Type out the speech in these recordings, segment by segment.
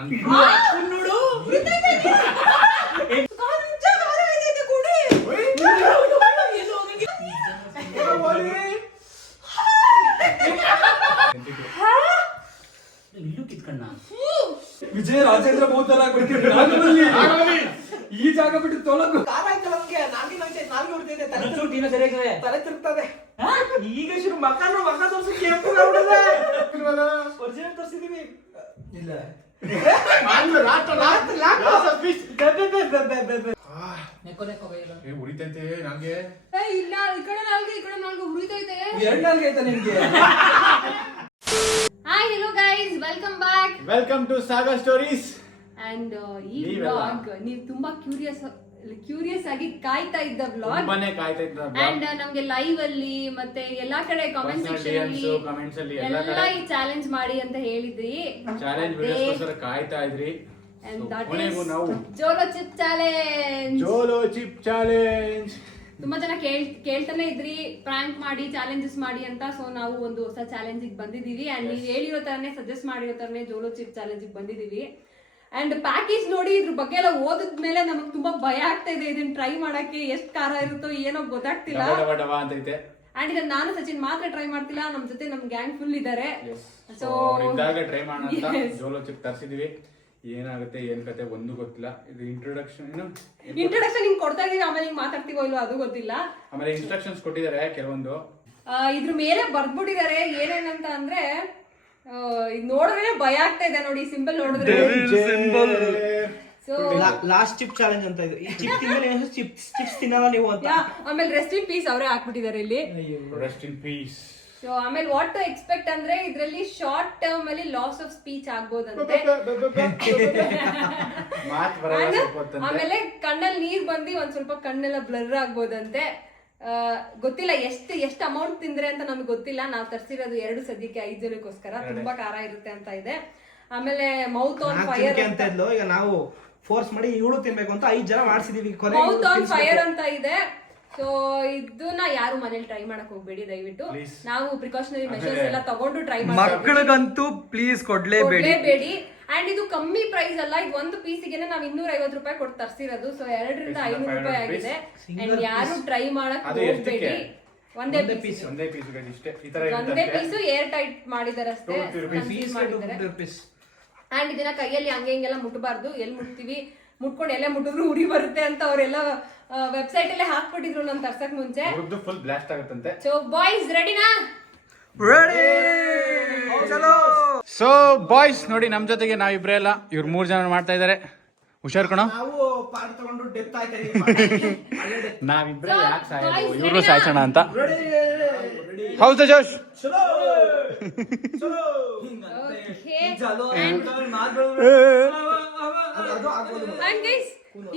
ನೋಡು ಇಲ್ಲೂ ಕಿತ್ಕಣ್ಣ ವಿಜಯ ರಾಜೇಂದ್ರ ಬಹುತಲ ಈ ಜಾಗ ಬಿಟ್ಟು ತೊಳಗು ತಲೆ ತಿರುಗ್ತದೆ ಈಗ ಶುರು ಮಕ್ಕ ತೋರ್ಸಿ ಒರಿಜಿನಲ್ ತೋರಿಸಿದೀವಿ ಇಲ್ಲ ಉರಿತೈತೆ ನಂಗೆ ಇಲ್ಲ ಈ ಕಡೆ ನಾಲ್ಕು ಉರಿತೈತೆ. ಎರಡು ನಾಲ್ಗೆ ಆಯ್ತಾ ನಿಮ್ಗೆ? Hi hello guys, welcome to Saga Stories. And ಈ ವ್ಲಾಗ್ ನೀವು ತುಂಬಾ ಕ್ಯೂರಿಯಸ್ ಆಗಿ ಕಾಯ್ತಾ ಇದ್ದ ವ್ಲಾಗ್. ತುಂಬಾನೇ ಕಾಯ್ತಾ ಇದ್ದ ಅಂಡ್ ನಮ್ಗೆ ಲೈವ್ ಅಲ್ಲಿ ಮತ್ತೆ ಎಲ್ಲಾ ಕಡೆ ಕಾಮೆಂಟ್ ಸೆಕ್ಷನ್ ಅಲ್ಲಿ ಎಲ್ಲ ಈ ಚಾಲೆಂಜ್ ಮಾಡಿ ಅಂತ ಹೇಳಿದ್ರಿ. ಚಾಲೆಂಜ್ ವಿಡಿಯೋಸ್ಗೋಸ್ಕರ ಕಾಯ್ತಾ ಇದ್ರಿ. And that ಕೊನೆಗೂ ನಾವು ಜೋಲೋ ಚಿಪ್ ಚಾಲೆಂಜ್ ತುಂಬಾ ಜನ ಕೇಳ್ತಾನೆ ಇದ್ರಿ ಪ್ರಾಂಕ್ ಮಾಡಿ ಚಾಲೆಂಜಸ್ ಮಾಡಿ ಅಂತ. ಸೊ ನಾವು ಒಂದು ಹೊಸ ಚಾಲೆಂಜ್ ಬಂದಿದೀವಿ. ಅಂಡ್ ನೀವು ಹೇಳಿರೋ ತರನೇ ಸಜೆಸ್ಟ್ ಮಾಡಿರೋ ತರನೇ ಜೋಲೋ ಚಿಪ್ ಚಾಲೆಂಜ್ ಬಂದಿದೀವಿ. ಅಂಡ್ ಪ್ಯಾಕೇಜ್ ನೋಡಿ ಇದ್ರ ಬಗ್ಗೆ ಎಲ್ಲ ಓದಿದ್ಮೇಲೆ ನಮಗ್ ತುಂಬಾ ಭಯ ಆಗ್ತಾ ಇದೆ. ಇದನ್ನ ಟ್ರೈ ಮಾಡಕ್ಕೆ ಎಷ್ಟ್ ಖಾರ ಇರುತ್ತೋ ಏನೋ ಗೊತ್ತಾಗ್ತಿಲ್ಲ. ಅಂಡ್ ಇದನ್ನ ನಾನು ಸಚಿನ್ ಮಾತ್ರ ಟ್ರೈ ಮಾಡ್ತಿಲ್ಲ, ನಮ್ ಜೊತೆ ನಮ್ ಗ್ಯಾಂಗ್ ಫುಲ್ ಇದಾರೆ. ಸೊ ಟ್ರೈ ಮಾಡೋಣ ಅಂತ ಜೋಲೋ ಚಿಪ್ ತರಿಸಿದೀವಿ. ಏನಾಗುತ್ತೆ ಏನ್ ಕತೆ ಒಂದು ಗೊತ್ತಿಲ್ಲ. ಇದು ಇಂಟ್ರೊಡಕ್ಷನ್ ಹಿಂಗ್ ಕೊಡ್ತಾ ಇದೀವಿ, ಆಮೇಲೆ ಹಿಂಗ್ ಮಾತಾಡ್ತೀವೋ ಇಲ್ವೋ ಅದು ಗೊತ್ತಿಲ್ಲ. ಆಮೇಲೆ ಇನ್ಸ್ಟ್ರಕ್ಷನ್ಸ್ ಕೊಟ್ಟಿದ್ದಾರೆ ಕೆಲವೊಂದು. ಇದ್ರ ಮೇಲೆ ಬರ್ದ್ಬಿಟ್ಟಿದ್ದಾರೆ ಏನೇನಂತ ಅಂದ್ರೆ ಇದ್ ನೋಡಿದ್ರೆ ಭಯ ಆಗ್ತಾ ಇದೆ ನೋಡಿ, ಸಿಂಬಲ್ ನೋಡಿದ್ರೆ. ಸೊ ಲಾಸ್ಟ್ ಚಿಪ್ ಚಾಲೆಂಜ್ ಅಂತ ಇದು. ಈ ಚಿಪ್ ತಿಂದ್ರೆ ಚಿಪ್ಸ್ ತಿನ್ನಲ್ಲ ನೀವು ಅಂತ. ಆಮೇಲೆ ರೆಸ್ಟ್ ಇನ್ ಪೀಸ್ ಅವರೇ ಹಾಕ್ಬಿಟ್ಟಿದ್ದಾರೆ ಇಲ್ಲಿ. Rest in peace. ಸೊ ಆಮೇಲೆ ವಾಟ್ ಟು ಎಕ್ಸ್ಪೆಕ್ಟ್ ಅಂದ್ರೆ ಇದ್ರಲ್ಲಿ ಶಾರ್ಟ್ ಟರ್ಮ್ ಅಲ್ಲಿ ಲಾಸ್ ಆಫ್ ಸ್ಪೀಚ್ ಆಗ್ಬೋದಂತೆ. ಆಮೇಲೆ ಕಣ್ಣಲ್ಲಿ ನೀರ್ ಬಂದು ಒಂದ್ ಸ್ವಲ್ಪ ಕಣ್ಣೆಲ್ಲ ಬ್ಲರ್ ಆಗ್ಬೋದಂತೆ. ಗೊತ್ತಿಲ್ಲ ಎಷ್ಟು ಅಮೌಂಟ್ ತಿಂದ್ರೆ ಅಂತ ನಮ್ಗೆ ಗೊತ್ತಿಲ್ಲ. ನಾವ್ ತರ್ಸಿರೋದು 2 ಸದ್ಯಕ್ಕೆ 5 ಜನಕ್ಕೋಸ್ಕರ. ತುಂಬಾ ಖಾರ ಇರುತ್ತೆ ಅಂತ ಇದೆ. ಆಮೇಲೆ ಮೌತ್ ಆನ್ ಫೈರ್ ಅಂತ ಇದ್ಲು. ಈಗ ನಾವು ಫೋರ್ಸ್ ಮಾಡಿ ಇವಳು ತಿನ್ಬೇಕು ಅಂತ 5 ಜನ ಮಾಡಿಸಿದೀವಿ. ಮೌತ್ ಆನ್ ಫೈರ್ ಅಂತ ಇದೆ. ಸೊ ಇದನ್ನ ಯಾರು ಮನೇಲಿ ಟ್ರೈ ಮಾಡಕ್ ಹೋಗ್ಬೇಡಿ ದಯವಿಟ್ಟು. ನಾವು ಪ್ರಿಕಾಷನರಿ ಮೆಷರ್ಸ್ ಎಲ್ಲ ತಗೊಂಡು ಟ್ರೈ ಮಾಡಿ. ಮಕ್ಕಳಿಗಂತೂ ಪ್ಲೀಸ್ ಕೊಡ್ಲೇಬೇಡಿ. ಅಂಡ್ ಇದು ಕಮ್ಮಿ ಪ್ರೈಸ್ ಅಲ್ಲ. ಇದು ಒಂದು ಪೀಸಿಗೆ ನಾವು 250 ರೂಪಾಯಿ ಕೊಟ್ಟು ತರ್ಸಿರೋದು. ಸೊ 2 ರಿಂದ 500 ರೂಪಾಯಿ ಆಗಿದೆ. ಅಂಡ್ ಯಾರು ಟ್ರೈ ಮಾಡಕ್ ಹೋಗ್ಬೇಡಿ. ಒಂದೇ ಪೀಸ್ ಏರ್ ಟೈಟ್ ಮಾಡಿದಾರೆ ಅಷ್ಟೇ. ಅಂಡ್ ಇದನ್ನ ಕೈಯಲ್ಲಿ ಹಂಗೆ ಹಿಂಗೆಲ್ಲ ಮುಟ್ಟಬಾರ್ದು. ಎಲ್ಲಿ ಮುಟ್ತೀವಿ ಮುಟ್ಕೊಂಡು ಎಲ್ಲ ಮುಟ್ಟಿದ್ರು ಉರಿ ಬರುತ್ತೆ ಅಂತ ಅವರೆಲ್ಲ ವೆಬ್ಸೈಟ್ ಅಲ್ಲೇ ಹಾಕ್ಬಿಟ್ಟಿದ್ರು ನಮ್ ತರ್ಸಕ್ ಮುಂಚೆ. ಫುಲ್ ಬ್ಲಾಸ್ಟ್ ಆಗುತ್ತಂತೆ. ಸೊ ಬಾಯ್ಸ್ ರೆಡಿನಾ? ಸೊ ಬಾಯ್ಸ್ ನೋಡಿ, ನಮ್ ಜೊತೆಗೆ ನಾವಿಬ್ರೇ ಅಲ್ಲ, ಇವ್ರು 3 ಜನ ಮಾಡ್ತಾ ಇದಾರೆ. ಹುಷಾರ್ ಕಣೋ. ನಾವಿಬ್ರೇ ಯಾಕೆ ಸಾಯೋದು, ಇವ್ರು ಸಾಯ್ಸೋಣ ಅಂತ. ಹೌದಾ ಜೋಶ್?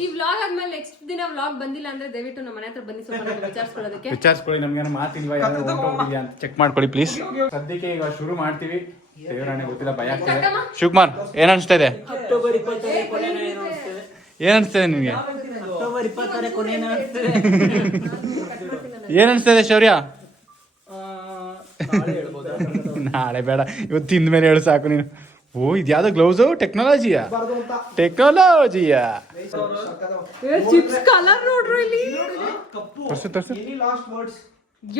ಈ ವ್ಲಾಗ್ ಆದ್ಮೇಲೆ ನೆಕ್ಸ್ಟ್ ದಿನ ವ್ಲಾಗ್ ಬಂದಿಲ್ಲ ಅಂದ್ರೆ ದಯವಿಟ್ಟು ನಮ್ಮ ಮನೆ ಹತ್ರ ಬನ್ನಿ, ಸ್ವಲ್ಪ ವಿಚಾರಿಸ್ಕೊಳ್ಳಿ. ನಮ್ಗೆ ಮಾತಿಲ್ವಾ ಅಂತ ಚೆಕ್ ಮಾಡ್ಕೊಳ್ಳಿ ಪ್ಲೀಸ್. ಸದ್ಯಕ್ಕೆ ಈಗ ಶುರು ಮಾಡ್ತೀವಿ. ದೇವರಾಣೆ ಗೊತ್ತಿಲ್ಲ, ಭಯ ಆಗ್ತದೆ. ಶಿವಕುಮಾರ್ ಏನ್ ಅನ್ಸ್ತಾ ಇದೆ? ಏನ್ ಅನ್ಸ್ತದೆ ನಿಮ್ಗೆ? ಏನ್ ಅನ್ಸ್ತಾ ಇದೆ ಶೌರ್ಯ? ನಾಳೆ ಬೇಡ, ಇವತ್ತು ತಿಂದ ಮೇಲೆ ಹೇಳು ಸಾಕು ನೀನು. ಓ ಇದ್ಯಾವ್ದೋ ಗ್ಲೌಸು? ಟೆಕ್ನಾಲಜಿಯಾ? ಚಿಪ್ಸ್ ಕಲರ್ ನೋಡ್ರು ಇಲ್ಲಿ.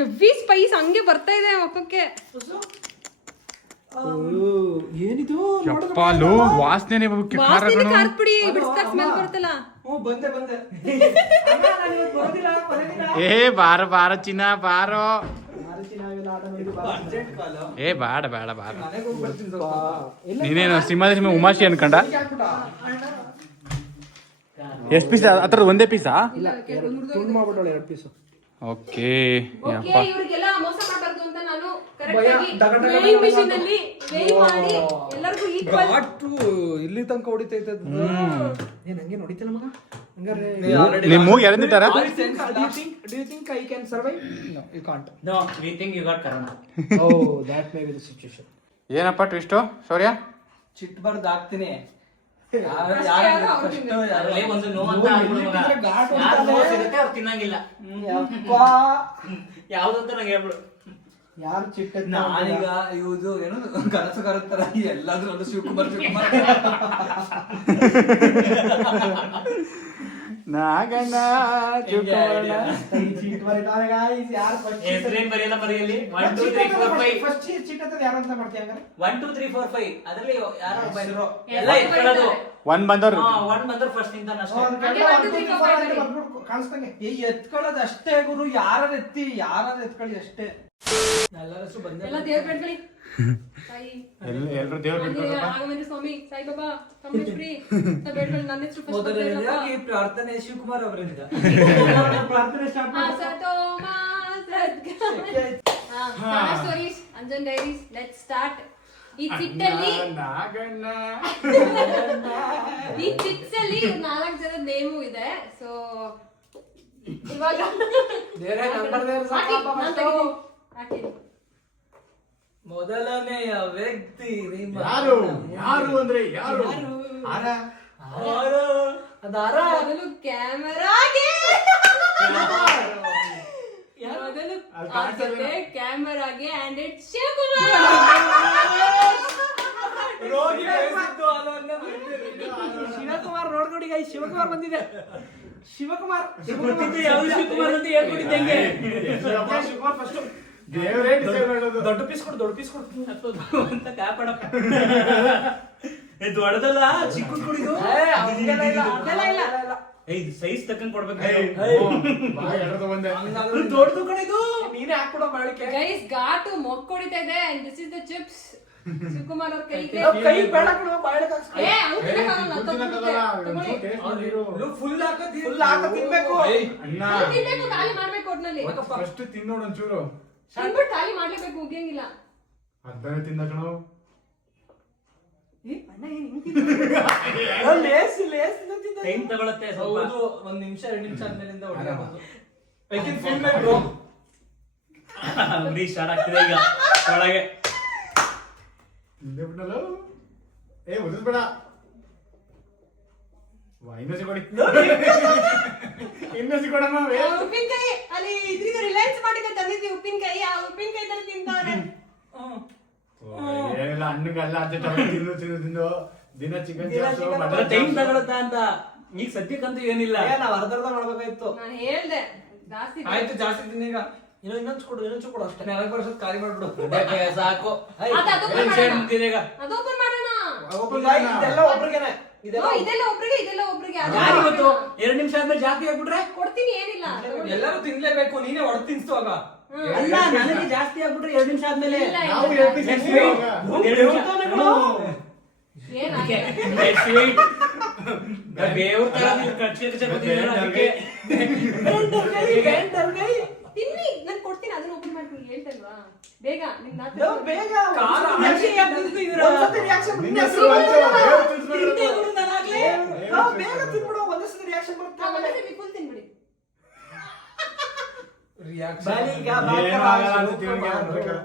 ಎವ್ವಿ ಸ್ಪೈಸ್ ಹಂಗೆ ಬರ್ತಾ ಇದೆ ಮುಖಕ್ಕೆ. ಏನಿದು? ವಾಸನೆ ಕಾರ್ಪುಡಿ ಬಿಡಿಸ್ದಾಗ ಸ್ಮೆಲ್ ಬರುತ್ತಲ್ಲ. ಏ ಬಾರ ಬಾರ ಚಿನ್ನ ಬಾರೋ. ಏ ಬೇಡ ಬೇಡ ಬಾರ. ನೀನೇನು ಸಿಂಹದ ಸಿಂಹ ಉಮಾಶಿ ಅನ್ಕಂಡ? ಎಷ್ಟು ಪೀಸ್? ಅತ್ರ ಒಂದೇ ಪೀಸಾ? ಓಕೆ. ಇವ್ರಿಗೆಲ್ಲ ಮೋಸ ಮಾಡಬಾರ್ದು ಅಂತ ನಾನು ಕರೆಕ್ಟ್ ಆಗಿ ಮಿಷನ್ ಅಲ್ಲಿ ವೇಯ್ ಮಾಡಿ ಎಲ್ಲರಿಗೂ ಈಕ್ವಲ್ ಇಲ್ಲಿ ತನಕ ಹೊಡಿತೈತೆ. ಏನ್ ಹಂಗೆ ಹೊಡಿತಲ್ಲ ಮಗ? ನಿಮ್ಮ ಮೂಗ್ ಎರಂದಿಟ್ಟಾರ? Do you think I can survive? No, you can't. No, we think you got corona. Oh, that may be the situation. ಏನಪ್ಪ ಟ್ವಿಸ್ಟು ಶೌರ್ಯ? ಚಿಟ್ಬಾರ್ದು ಆಗ್ತೀನಿ. ಒಂದು ನೋವಂತ ತಿನ್ನಂಗಿಲ್ಲ ಯಾವ್ದಂತ ನಂಗೆ ಹೇಳ್ಬಿಡು. ಯಾರು ಚಿಟ್ಟ ನಾನೀಗ ಇವ್ದು ಏನು ಕನಸುಗಾರ ತರ ಎಲ್ಲಾದ್ರಲ್ಲೂ ಶಿವಕುಮಾರ್ ನಾಗಣ್ಣ ಹೆಸರೇನ್ ಬರೆಯಲ್ಲ ಬರೆಯಲಿ 1 2 3 4 5 ಫಸ್ಟ್ ಚೀಟ್ ಅಂತ ಯಾರು ಅಂತ ಮಾಡ್ತೀಯ ಹಂಗಾರೆ 1 2 3 4 5 ಅದರಲ್ಲಿ ಯಾರು ಒಬ್ಬ ಇದ್ರು ಎಲ್ಲ ಎಲ್ಲ ಇಟ್ಕೊಳ್ಳೋದು ಒಂದ್ ಬಂದವ್ರು 1 ಬಂದ್ರೆ ಫಸ್ಟ್ ನಿಂತಾನ ಅಷ್ಟೇ ಕಾಣಿಸ್ದಂಗೆ ಎತ್ಕೊಳ್ಳೋದು ಅಷ್ಟೇ ಗುರು ಯಾರು ಎತ್ಕೊಳ್ಳಿ ಅಷ್ಟೇ ಎಲ್ಲರ ಹೆಸರು ಬಂದೆ ಎಲ್ಲ ದೇವ್ರ ಬೇಡ್ಕೊಳ್ಳಿ ಸಾಯಿ ಎಲ್ರು ದೇವ್ರ ಆಂಜನೇಯ ರಾಘವೇಂದ್ರ ಸ್ವಾಮಿ ಸಾಯಿಬಾಬಾ ಕಮಲೇಶ್ವರಿ ಅಂತ ಬೇಡ್ಕೊಳ್ಳಿ. ನನ್ನ ಹೆಸರು ಫಸ್ಟ್ ಮೊದಲನೇದಾಗಿ ಪ್ರಾರ್ಥನೆ ಶಿವಕುಮಾರ್ ಅವರಿಂದ ಪ್ರಾರ್ಥನೆ ಸ್ಟಾರ್ಟ್ ಸತೋಮಾ ಸದ್ಗಮಯ ಸ್ಟೋರೀಸ್ ಅಂಜನ್ ಡೈರೀಸ್ ಲೆಟ್ಸ್ ಸ್ಟಾರ್ಟ್. ಈ ಚಿಟ್ಟಲ್ಲಿ ನಾಗಣ್ಣ ಈ ಚಿಟ್ಸ್ ಅಲ್ಲಿ 4 ಜನದ ನೇಮು ಇದೆ. ಸೊ ಇವಾಗ ಬೇರೆ ನಂಬರ್ ಹಾಕಿ, ನಾನ್ ತೆಗಿತೀನಿ. ಹಾಕಿ. ಮೊದಲನೆಯ ವ್ಯಕ್ತಿ ಯಾರು ಅಂದ್ರೆ ಯಾರು ಅದಾರ ಮೊದಲು ಕ್ಯಾಮರಾಗೆ ಮೊದಲು ಆಗುತ್ತೆ ಕ್ಯಾಮರಾಗೆ ಅಂಡ್ ಇಟ್ಸ್ ಶಿವಕುಮಾರ್. ಶಿವಕುಮಾರ್ ನೋಡ್ಕೊಡಿ ಗೈ, ಶಿವಕುಮಾರ್ ಬಂದಿದೆ. ಶಿವಕುಮಾರ್ ಯಾವ್ದು ಶಿವಕುಮಾರ್ ಅಂತ ಹೇಳ್ಕೊಟ್ಟಿದ್ದೆ ಹೆಂಗೆ ಶಿವಕುಮಾರ್ ಫಸ್ಟ್ ದೇವರೇ ಡಿಸೈಡ್ ಮಾಡೋದು. ದೊಡ್ಡ ಪೀಸ್ ಕೊಡು ಅಂತ ಕಾಪಾಡಪ್ಪ. ದೊಡ್ಡದಲ್ಲ ಚಿಕ್ಕ ಕುಡಿದು ಅದೆಲ್ಲ ಇಲ್ಲ. ಸೈಜ್ ತಕ್ಕಂಗ್ ಕೊಡ್ಬೇಕು. ದೊಡ್ಡದು ಕಣಿದು ನೀನೇ ಹಾಕ್ಬಿಡೋ ಮಾಡಿಕೆ. ಗೈಸ್ ಗಾಟು ಮೊಕ್ಕೊಡಿತಾ ಇದೆ and this is the chips. Shivakumar ಅವ್ರ ಕೈಗೆ ಕೈ ಬೇಡ ಕೊಡು, ಬಾಯಿಗೆ ಹಾಕ್ಸ್ಕೊ. ಏ ಹಂಗ್ ತಿನ್ನಕ್ಕಾಗಲ್ಲ, ತಗೊಳ್ಳಿ. ಫುಲ್ ಹಾಕ ತಿನ್ಬೇಕು. ಅಣ್ಣ ತಿನ್ಬೇಕು, ಖಾಲಿ ಮಾಡ್ಬೇಕು ಒಟ್ನಲ್ಲಿ. ಫಸ್ಟ್ ತಿನ್ನೋಣ ಒಂಚೂರು. ತಿನ್ಬಿಟ್ಟು ಖಾಲಿ ಮಾಡ್ಲೇಬೇಕು, ಮುಗಿಯಂಗಿಲ್ಲ. ಅರ್ಧನೇ ತಿಂದ ಕಣೋ. ಏ ಅಣ್ಣ ಏನ್ ಹಿಂಗ್ ತಿಂತಿದ್ದೆ? ಲೇಸ್ ಟೈಮ್ ತಗೊಳತ್ತೆ ಸ್ವಲ್ಪ. ಹೌದು, 1 ನಿಮಿಷ 2 ನಿಮಿಷ ಆದ್ಮೇಲಿಂದ ಹೊಡೆಯಬಹುದು. ಅಂಗಡಿ ಸ್ಟಾರ್ಟ್ ಆಗ್ತಿದೆ ಈಗ ಒಳಗೆ. ಹಿಂದೆ ಬಿಡಲ್ಲ. ಏ ಉದಿಸ್ಬೇಡ. ಇನ್ನೊಸಿ ಕೊಡಿ. ಇನ್ನೊಸಿ ಕೊಡಮ್ಮ. ಉಪ್ಪಿನಕಾಯಿ ಅಲ್ಲಿ ಇದ್ರಿಂದ ರಿಲಯನ್ಸ್ ಮಾಡಿದ ತಂದಿದ್ವಿ ಉಪ್ಪಿನಕಾಯಿ. ಆ ಉಪ್ಪಿನಕಾಯಿ ತರ ತಿಂತಾವ್ರೆ. ಏನಿಲ್ಲ, ಹಣ್ಣಿಗೆ ಅಲ್ಲ ಅಂತ ತಿಂದು ದಿನ ಚಿಕನ್ ಟೈಮ್ ತಗೊಳತ್ತಾ ಅಂತ. ಈಗ ಸದ್ಯಕ್ಕಂತೂ ಏನಿಲ್ಲ. ನಾವ್ ಅರ್ಧ ಮಾಡ್ಬೇಕಾಯ್ತು. ನಾನು ಹೇಳ್ದೆ ಜಾಸ್ತಿ ಆಯ್ತು, ಜಾಸ್ತಿ ತಿನ್ನೀಗ. ಇನ್ನೊಂದು ಕೊಡು ಅಷ್ಟೇ. ನೆಲಕ್ಕೆ ಬರೋದ್ ಖಾಲಿ ಮಾಡ್ಬಿಡು. ಸಾಕು. ಅದು open ಮಾಡೋಣ. ಮುಗಿದಿದೆ ಈಗ. ಅದು ಓಪನ್ ಮಾಡೋಣ. ಇದೆಲ್ಲ ಒಬ್ರಿಗೆನೆ. ಓ, ಇದೆಲ್ಲ ಒಬ್ರಿಗೆ ಅದು ಯಾರಿಗ್ open ಗೊತ್ತು? ಮಾಡೋಣ. 2 ನಿಮಿಷ ಆದ್ಮೇಲೆ ಜಾಸ್ತಿ ಆಗ್ಬಿಟ್ರೆ ಕೊಡ್ತೀನಿ, ಏನಿಲ್ಲ. ಎಲ್ಲರೂ ತಿನ್ಲೇಬೇಕು, ನೀನೇ ಹೊಡೆದ್ ತಿನ್ಸುವಾಗ. ಅಲ್ಲ, ನನಗೆ ಜಾಸ್ತಿ ಆಗ್ಬಿಟ್ರೆ 2 ನಿಮಿಷ ಆದ್ಮೇಲೆ ಇಲ್ಲ, ನಾವು ಇಲ್ಲ. ಎಲ್ಲಿ ಏನಾಗಿದೆ? ಬೇವ್ರ ತರ ನೀವು ಕಚ್ಚೆ ಬಂದಿದ್ದೀರ ಅದಕ್ಕೆ. ತಿನ್ನಿ, ನಾನು ಕೊಡ್ತೀನಿ, ಅದನ್ನ ಓಪನ್ ಮಾಡ್ತೀನಿ. ಹೇಳ್ತಲ್ವಾ ಬೇಗ ನಿಮ್ ಬೇಗ ಖಾರ. ಮನುಷ್ಯ ಯಾಕ್ ತಿಂತಿದ್ದೀರಾ? ಒಂದ್ಸತಿ reaction ನಿನ್ನ ಬರುತ್ತೆ. ಹೆಸರು ಮಂಜು, ದೇವ್ರು ತಿಂದೆ ತಿನ್ಸ್ಬಿಡೋದು. ಗುರು ನಾನಾಗ್ಲೇ. ಬೇಗ ತಿನ್ಬಿಡು, ಒಂದ್ಸತಿ ರಿಯಾಕ್ಷನ್ ಬರುತ್ತೆ. ಆಮೇಲೆ ಫುಲ್ ತಿನ್ಬಿಡಿ. ಬಾಲಿಗ ಏನೂ ಆಗಲ್ಲ ಅಂತ ತಿಳ್ಗೆ ಅನ್ಬೇಕು.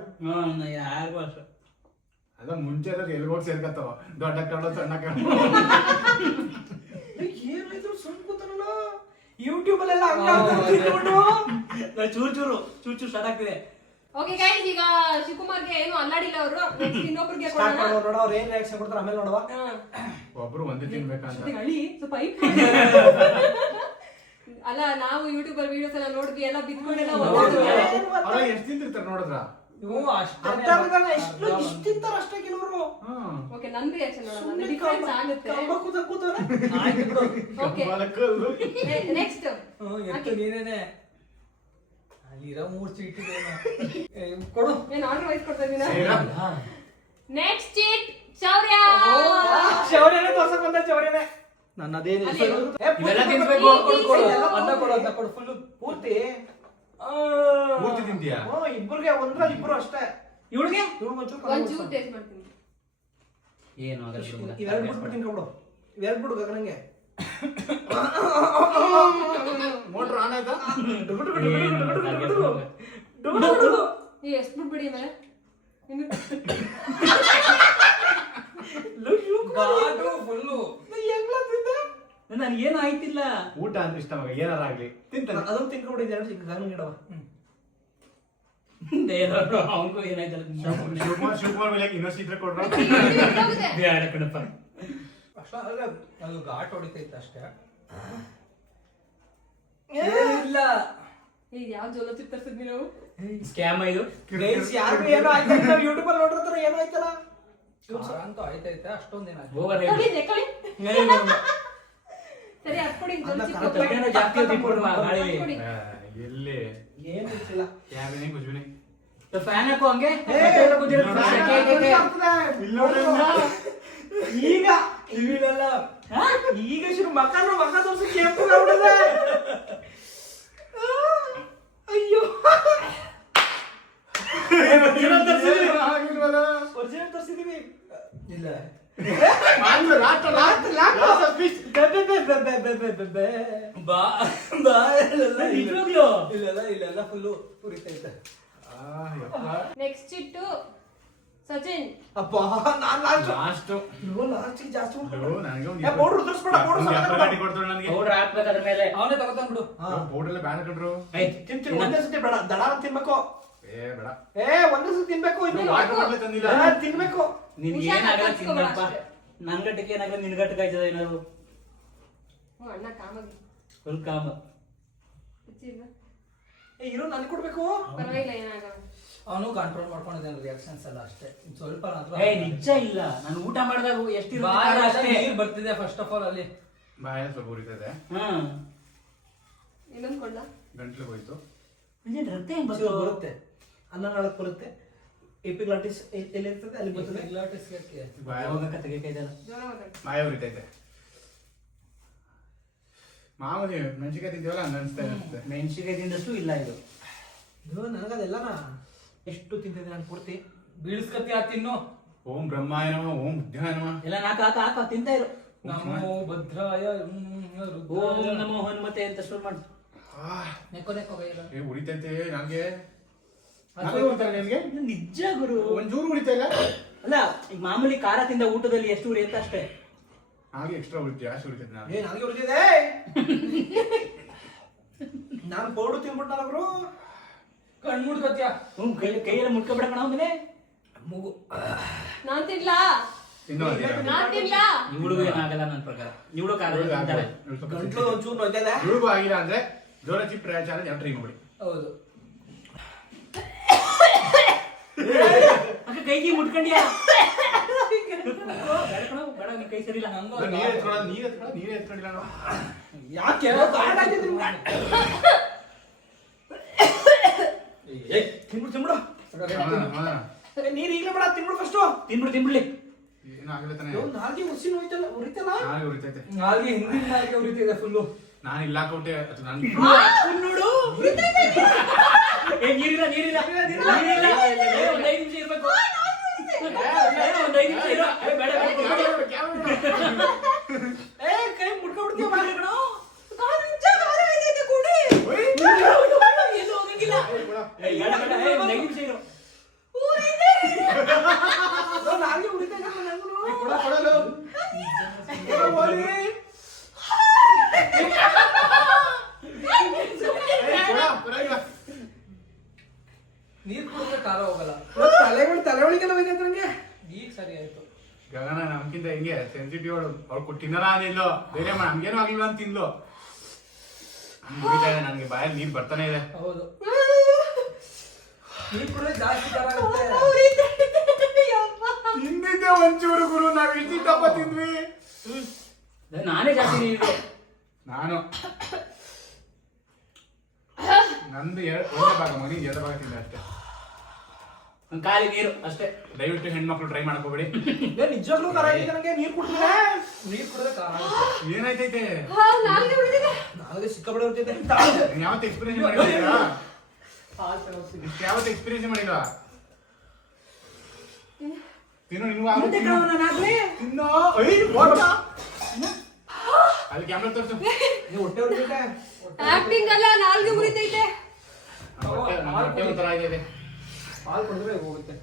ಯಾರಿಗೂ ಅಷ್ಟೇ. ಅದ ಮುಂಚೆ ಎಲ್ಲಿ ಹೋಗಿ ಸೇರ್ಕತ್ತವ. ದೊಡ್ಡ ಕಣ್ಣು ಸಣ್ಣ ಕಣ್ಣು. ಏನಾಯ್ತು ಸುಮ್ ಕೂತನಲ್ಲ. ಯೂಟ್ಯೂಬ್ ಅಲ್ಲೆಲ್ಲ ಚೂರು ಚೂರು ಸ್ಟಾರ್ಟ್ ಆಗ್ತಿದೆ. ಓಕೆ ಗೈಸ್, ಈಗ ಶಿವಕುಮಾರ್ಗೆ ಏನು ಅಲ್ಲಾಡಿಲ್ಲ ಅವರು. ನೆಕ್ಸ್ಟ್ ಇನ್ನೊಬ್ರಿಗೆ ಕೊಡೋಣ. ನೋಡೋ ಅವ್ರು ಏನ್ ರಿಯಾಕ್ಷನ್ ಕೊಡ್ತಾರೆ ಆಮೇಲೆ ನೋಡುವ. ಒಬ್ರು ಒಂದೇ ತಿನ್ಬೇಕಂತ. ಅಳಿ ಸ್ವಲ್ಪ ಐಪ್ ಅಲ್ಲ, ನಾವು ಯೂಟ್ಯೂಬ್ ಅಲ್ಲಿ ವಿಡಿಯೋಸ್ ಎಲ್ಲ ನೋಡಿದ್ವಿ, ಎಲ್ಲ ಬಿದ್ಕೊಂಡೆಲ್ಲ ಅವ್ರ ಎಷ್ಟು ತಿಂತಿರ್ತಾರೆ ನೋಡಿದ್ರ? ಇವು ಅಷ್ಟೇ ಇಷ್ಟು ತಿಂತಾರ ಅಷ್ಟೇ ಕೆಲವರು. ಓಕೆ, ನನ್ ರಿಯಾಕ್ಷನ್ ನೋಡೋಣ, ಡಿಫರೆನ್ಸ್ ಆಗುತ್ತೆ. ಆಯ್ತು ಬಿಡು. ಓಕೆ, ಬಾಲಕಲ್ಲು. ನೆಕ್ಸ್ಟ್ ಎತ್ತು ನೀನೇನೆ. ಅಲ್ಲಿರೋ 3 ಚೀಟಿದೆ ಕೊಡು. ಏನು ಆರ್ಡರ್ ವೈಸ್ ಕೊಡ್ತಾ ಇದ್ದೀನ. ಶ್ರೀರಾಮ್. ನೆಕ್ಸ್ಟ್ ಚೀಟ್ ಚೌರ್ಯ. ಚೌರ್ಯನೇ ತೋರ್ಸಕ್ ಬಂದ ಚೌರ್ಯನೇ. ನನ್ನ ಅದೇನು ಇವೆಲ್ಲ ತಿನ್ಸ್ಬೇಕು. ಕೊಡು ಫುಲ್ ಪೂರ್ತಿ. ಪೂರ್ತಿ ತಿಂತೀಯಾ? ಇಬ್ಬರಿಗೆ ಒಂದ್ರಲ್ಲಿ ಇಬ್ರು ಅಷ್ಟೇ. ಇವಳಿಗೆ ಒಂಚೂರು ಟೇಸ್ಟ್ ಮಾಡ್ತೀನಿ. ಏನು ಆಗಲ್ಲ ಬಿಡು. ಇವೆರಡು ಬಿಟ್ಬಿಟ್ಟು ತಿನ್ಕೊಬಿಡು. ಇವೆರಡು ಬಿಡು ಗಗನಂಗೆ. ಮೋಟ್ರ್ ಆನ್ ಆಯ್ತಾ? ಎಷ್ಟು ಬಿಟ್ಬಿಡಿ ಆಮೇಲೆ ಇನ್ನು ಫುಲ್ಲು ನನ್ಗೇನು ಆಯ್ತಿಲ್ಲ. ಊಟ ಅಂದ್ರೆ ಇಷ್ಟ ಮಗ, ಏನಾರ ಆಗ್ಲಿ ತಿಂತಾನೆ. ಅದೊಂದು ತಿನ್ಕೊಬಿಡು. ಇದೆರಡು ಗಗನಂಗೆ ಇಡವ. ಅವನಿಗೂ ಏನಾಯ್ತಲ್ಲ ಶಿವಕುಮಾರ್ ಮೇಲೆ ಇನ್ನೊಂದು ಇದ್ರೆ ಕೊಡ್ರ ಬೇಡ ಕಣಪ್ಪ. ಅಷ್ಟ ಅಲ್ಲ, ಅದು ಘಾಟ್ ಹೊಡಿತೈತೆ ಅಷ್ಟೇ. ಇಲ್ಲ ಈಗ ಯಾವ ಜೋಲ ಚಿಪ್ ತರ್ಸಿದ್ವಿ ನಾವು ಸ್ಕ್ಯಾಮ್ ಇದು. ಯಾರು ಏನೋ ಆಯ್ತಾ ಯೂಟ್ಯೂಬ್ ಅಲ್ಲಿ ನೋಡಿದ್ರೆ ಏನೋ ಆಯ್ತಲ್ಲ ಅಂತೂ ಆಯ್ತೈತೆ ಅಷ್ಟೊಂದೇನಾಯ್ತು. ಓವರ್ ಸರಿ ಅದ್ಕೊಡಿ ಜಾಸ್ತಿ ಹೊತ್ತಿಟ್ಬಿಡು ಗಾಳಿ. ಎಲ್ಲಿ ಏನು ಇರ್ತಿಲ್ಲ. ಕ್ಯಾಬಿನೇ ಕುಜ್ಬಿನಿ ಫ್ಯಾನ್ ಹಾಕು ಹಂಗೆ ಈಗ ಇವೆಲ್ಲ ಈಗ ಶುರು ಮಕ್ಕ ತೋರ್ಸಿ ಕೆಂಪು ಅಯ್ಯೋ ಒರಿಜಿನಲ್ ತರ್ಸಿದೀವಿ. ಇಲ್ಲ ಬಾ ಬಾ ನಿಜವಾಗ್ಲೂ ಇಲ್ಲೆಲ್ಲ ಫುಲ್ಲು ಉರಿತೈತೆ. ನೆಕ್ಸ್ಟ್ ಚಿಟ್ಟು ಸಚಿನ್. ಅಪ್ಪ ನಾನ್ ಲಾಸ್ಟ್ ಜಾಸ್ತಿ ಪೌಡರ್ ಉದುರಿಸ್ಬೇಡ, ಪೌಡರ್ ಹಾಕ್ಬೇಕು ಅದ್ರ ಮೇಲೆ. ಅವನೇ ತಗೋತಾನ್ ಬಿಡು. ಪೌಡರ್ ಬ್ಯಾನ್ ಕಂಡ್ರು ತಿಂತೀನಿ ಒಂದೇ ಸತಿ ಬೇಡ, ದಡ ತಿನ್ಬೇಕು. ಬೇಡ ಒಂದೇ ಸತಿ ತಿನ್ಬೇಕು. ತಂದಿಲ್ಲ ತಿನ್ಬೇಕು. ನಿನ್ಗೆ ಏನಾಗಲ್ಲ ತಿನ್ನಪ್ಪ. ನನ್ ಗಟ್ಟಕ್ಕೆ ಏನಾಗಲ್ಲ, ನಿನ್ ಗಟ್ಟಕ್ಕೆ ಆಯ್ತದ ಏನಾದ್ರು. ಅಣ್ಣ ಕಾಮಾಗಿ ಫುಲ್ ಕಾಮ. ಇರೋ ನನ್ ಕೊಡ್ಬೇಕು. ಪರವಾಗಿಲ್ಲ, ಏನಾಗಲ್ಲ. ಅವನು ಕಂಟ್ರೋಲ್ ಮಾಡ್ಕೊಂಡಿದ್ದಾನೆ ರಿಯಾಕ್ಷನ್ಸ್ ಎಲ್ಲ ಅಷ್ಟೇ. ಸ್ವಲ್ಪ ನಿಜ ಇಲ್ಲ, ನಾನು ಊಟ ಮಾಡಿದಾಗ ಎಷ್ಟು ನೀರ್ ಬರ್ತಿದೆ ಫಸ್ಟ್ ಆಫ್ ಆಲ್ ಅಲ್ಲಿ. ಬಾಯ ಸ್ವಲ್ಪ ಉರಿತದೆ. ಇನ್ನೊಂದು ಕೊಂಡ ಗಂಟ್ಲು ಹೋಯ್ತು. ರಕ್ತ ಹೆಂಗ್ ಬರುತ್ತೆ, ಅನ್ನ ನಾಳಕ್ ಬರುತ್ತೆ. ಎಪಿಗ್ಲಾಟಿಸ್ ಎಲ್ಲಿ ಇರ್ತದೆ ಅಲ್ಲಿ ಬರ್ತದೆ. ಎಪಿಗ್ಲಾಟಿಸ್ ಬಾಯ ತೆಗಿಕೈತಲ್ಲ, ಜೋರ ಮಾತಾಡಿ. ಬಾಯ ಉರಿತೈತೆ. ಮಾಮೂಲಿ ಮೆಣಸಿಕಾಯಿ ತಿಂತೀವಲ್ಲ ಹಂಗ ಅನ್ಸ್ತಾ ಇರುತ್ತೆ. ಮೆಣಸಿಕಾಯಿ ತಿಂದಷ್ಟು ಇಲ್ಲ ಇದು. ನನಗದೆಲ್ಲನ ಎಷ್ಟು ತಿಂತಿದ್ದೆ ನಾನು ಪೂರ್ತಿ ಬೀಳ್ಸ್ಕತಿ ಆ ತಿನ್ನು. ಓಂ ಬ್ರಹ್ಮಾಯ ನಮಃ, ಓಂ ಬುದ್ಧಾಯ ನಮಃ. ಎಲ್ಲ ನಾಕ ಹಾಕ ಹಾಕ ತಿಂತಾ ಇರು. ನಮೋ ಭದ್ರಾಯ ಓಂ ನಮೋ ಹನುಮತೆ ಅಂತ ಶುರು ಮಾಡು. ನೆಕ್ಕೋ ಬೈಯಲ್ಲ. ಉರಿತೈತೆ ನನಗೆ. ನಿಜ ಗುರು, ಒಂಚೂರು ಉರಿತಾ ಇಲ್ಲ. ಅಲ್ಲ ಈಗ ಮಾಮೂಲಿ ಖಾರ ತಿಂದ ಊಟದಲ್ಲಿ ಎಷ್ಟು ಉರಿ ಅಂತ ಅಷ್ಟೇ. ಹಾಗೆ ಎಕ್ಸ್ಟ್ರಾ ಉರಿತು, ಜಾಸ್ತಿ ಉರಿತೈತೆ. ನನಗೆ ಉರಿತಿದೆ. ನಾನು ಪೌಡರ್ ತಿನ್ಬಿಟ್ಟು ಗುರು ಕಣ್ ಮುಡ್ಕತ್ಯ. ಕೈಯೆಲ್ಲ ಮುಟ್ಕೊಬಿಡ ಕಣ ಆಮೇಲೆ ಮೂಗು. ನಾನ್ ತಿನ್ಲಾ, ನಾನ್ ತಿನ್ಲಾ. ಇವಳಿಗೂ ಏನಾಗಲ್ಲ ನನ್ನ ಪ್ರಕಾರ. ಇವಳು ಗಂಟ್ಲು ಒಂಚೂರು ನೋಯ್ತದೆ. ಇವಳಿಗೂ ಆಗಿಲ್ಲ ಅಂದ್ರೆ ಜೋರ ಚಿಪ್ ಚಾಲೆಂಜ್ ಟ್ರೈ ಮಾಡಿ. ಹೌದು. ಕೈಗೆ ಮುಟ್ಕೊಂಡಿಯಾ? ಬೇಡ, ನೀನ್ ಕೈ ಸರಿಲ್ಲ. ನೀರೇ ಎತ್ಕೊಂಡಿಲ್ಲ. ಯಾಕೆ ತಿನ್ಬಿಡು. ನೀರ್ ಈಗಲೇ ಬೇಡ, ತಿನ್ಬಿಡು ಫಸ್ಟ್. ತಿನ್ಬಿಡ್ಲಿ. ಏನಾಗಲ್ಲ ತಾನೆ. ನಾಲ್ಗೆ ಉಸಿ ನೋಯ್ತಲ್ಲ, ಉರಿತಲ್ಲ. ನಾಳೆ ಉರಿತೈತೆ. ನಾಲ್ಗೆ ಹಿಂದಿನ ನಾಲ್ಗೆ ಉರಿತಿದೆ ಫುಲ್ಲು. ನಾನು ಇಲ್ಲ ಕೊಟ್ಟೆ ನಾನು ನೋಡು. ನೀರಿಲ್ಲ ಒಂದ್ 5 ನಿಮಿಷ ಇರ್ಬೇಕು. ಒಂದ್ 5 ನಿಮಿಷ ಇರೋ. ಬೇಡ ಕೈ ಮುಡ್ಕೊಂಡ್ಬಿಡ್ತೀಯ ಬಾರಿ ಕಣ. ಎಲ್ಲೂ ಹೋಗಂಗಿಲ್ಲ. ಒಂದ್ 5 ನಿಮಿಷ ಇರೋ. ನಾಲ್ಗೆ ಉರಿತೈತೆ. ನೀರ್ ಕುಡಿದ್ರೆ ಖಾರ ಹೋಗಲ್ಲ. ತಲೆವಳಿಗೆಲ್ಲ ಬಂದೈತೆ ನಂಗೆ. ಈಗ ಸರಿ ಆಯ್ತು. ಗಗನ ನಮ್ಗಿಂತ ಹಿಂಗೆ ಸೆನ್ಸಿಟಿವ್ ಅವ್ರು ತಿನ್ನಲ್ಲ ಅದಿಲ್ಲೋ ಬೇರೆ ನಮ್ಗೇನು ಆಗಿಲ್ಲ ಅಂತ ತಿನ್ಲು. ಮುಗಿತಾ ಇದೆ ನನಗೆ, ಬಾಯಲ್ಲಿ ನೀರ್ ಬರ್ತಾನೆ ಇದೆ. ಹೌದು, ನೀರ್ ಕುಡಿದ್ರೆ ಜಾಸ್ತಿ ಖಾರ ಆಗುತ್ತೆ. ತಿಂದಿದ್ದೆ ಒಂಚೂರು ಗುರು, ನಾವ್ ಇಷ್ಟಿದ್ದಪ್ಪ ತಿಂದ್ವಿ. ನಾನೇ ಜಾಸ್ತಿ ನೀರು. ನಾನು ನಂದು ಒಂದೇ ಭಾಗ ಮಗನಿ 2 ಭಾಗ ತಿಂದೆ ಅಷ್ಟೇ. ಖಾಲಿ ನೀರು ಅಷ್ಟೇ. ದಯವಿಟ್ಟು ಹೆಣ್ಮಕ್ಳು ಟ್ರೈ ಮಾಡ್ಕೋಬೇಡಿ. ನಿಜವಾಗ್ಲೂ ಖಾರ ಆಗಿದೆ ನನಗೆ. ನೀರ್ ಕುಡಿದ್ರೆ ಖಾರ ಆಗುತ್ತೆ. ಏನಾಯ್ತೈತೆ? ನಾಲ್ಗೆ ಸಿಕ್ಕಾಪಟ್ಟೆ ಉರಿತೈತೆ. ಯಾವತ್ತು ಎಕ್ಸ್ಪೀರಿಯನ್ಸ್ ಮಾಡಿಲ್ವಾ? ಯಾವತ್ತು ಎಕ್ಸ್ಪೀರಿಯನ್ಸ್ ಮಾಡಿಲ್ವಾ? ತಿನ್ನು, ನಿನ್ಗೂ ತಿನ್ನೋ. ಅಲ್ಲಿ ಕ್ಯಾಮ್ರಾ ತೋರಿಸು. ನೀವು ಹೊಟ್ಟೆ ಉರಿತೈತೆ. ಆಕ್ಟಿಂಗ್ ಅಲ್ಲ, ನಾಲ್ಗೆ ಉರಿತೈತೆ. ಹೊಟ್ಟೆ ಒಂಥರ ಆಗಿದೆ. ಹಾಲು ಕುಡಿದ್ರೆ ಹೋಗುತ್ತೆ.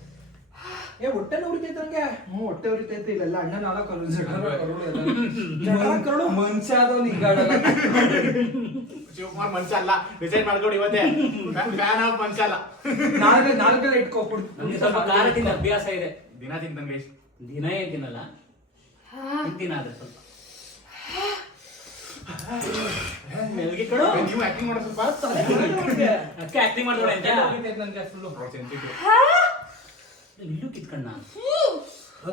ಹೊಟ್ಟೆ ಉರಿತೈತೆ ನಂಗೆ. ಹೊಟ್ಟೆ ಉರಿತೈತೆ. ಇಲ್ಲೆಲ್ಲ ಅಣ್ಣ ನಾಳ ಕರಡು ಮನುಷ್ಯ ಆದವ್ ನಿಂಗಾಡಲ್ಲ. ಶಿವಕುಮಾರ್ ಮನುಷ್ಯ ಅಲ್ಲ, ಡಿಸೈಡ್ ಮಾಡ್ಕೊಂಡು ಇವತ್ತೇ ಫ್ಯಾನ್ ಆಫ್ ಮನುಷ್ಯ ಅಲ್ಲ. ನಾಲ್ಕಲ್ಲ ಇಟ್ಕೊಬಿಡು. ನಮ್ಗೆ ಸ್ವಲ್ಪ ಖಾರ ತಿಂದ ಅಭ್ಯಾಸ ಇದೆ. ದಿನ ತಿಂತಂಗೆ ಗೈಸ್. ದಿನ ಏನ್ ತಿನ್ನಲ್ಲ, ತಿಂತೀನಿ ಆದ್ರೆ ಸ್ವಲ್ಪ. ಮೆಲ್ಗೆ ಕಣೋ. ನೀವು ಆಕ್ಟಿಂಗ್ ಮಾಡೋ ಸ್ವಲ್ಪ ಅದಕ್ಕೆ ಆಕ್ಟಿಂಗ್ ಮಾಡ್ದೋಳೆ ಅಂತ. ನನ್ಗೆ ಫುಲ್ಲು ಇಲ್ಲೂ ಕಿತ್ಕಣ್ಣ.